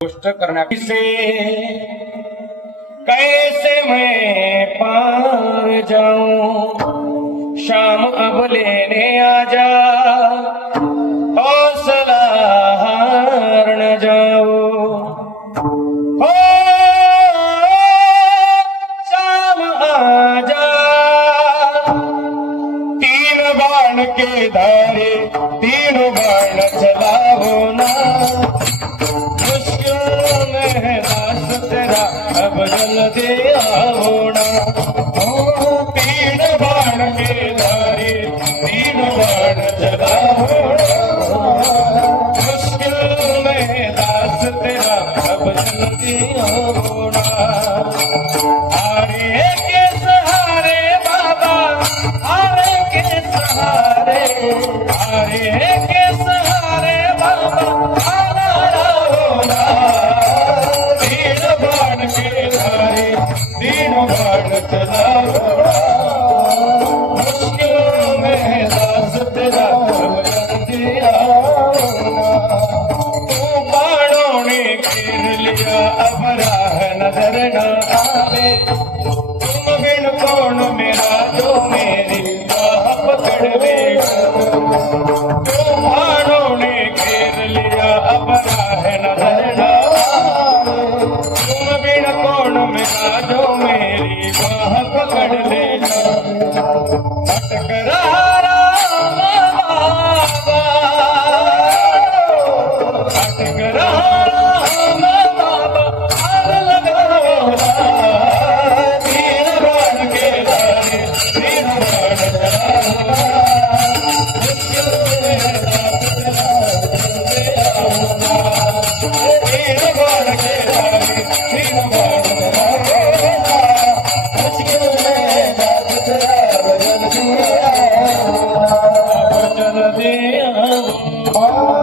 गोष्ट करने से कैसे मैं पार जाऊं, शाम अब लेने आजा, हौसला हार न जाओ। हो शाम आजा, तीन बाण के धारे तीनों बाण चलाओ ना, तेरा अब जल्दी आओ ना। ओ तीन बाण के धारे तीन बाण चलाओ ना, मुश्किल में दास तेरा अब जल्दी आओ ना। हारे के सहारे बाबा, हारे के सहारे, हारे के सहारे बाबा आना आओ ना। तीनों बाण चलाओ, मुश्किलों में दास तेरा जल्दी आओ ना। तू बाणों ने घेर लिया अब राह नजर न आवे, तुम बिन कौन मेरा जो मेरी राह पकड़वे। तू बाणों ने घेर लिया अब राह नजर न आवे, तुम बिन कौन मेरा जो मेरी बाह पकड़ लेना। भटक रहा राम बाबा, भटक रहा राम बाबा, हार लगाओ ना। तीन बाण के धारे तीन बाण चलाओ ना, मुश्किल में दास तेरा जल्दी आओ ना। तीन बाण के धारे तीन बाण जल्दी आओ।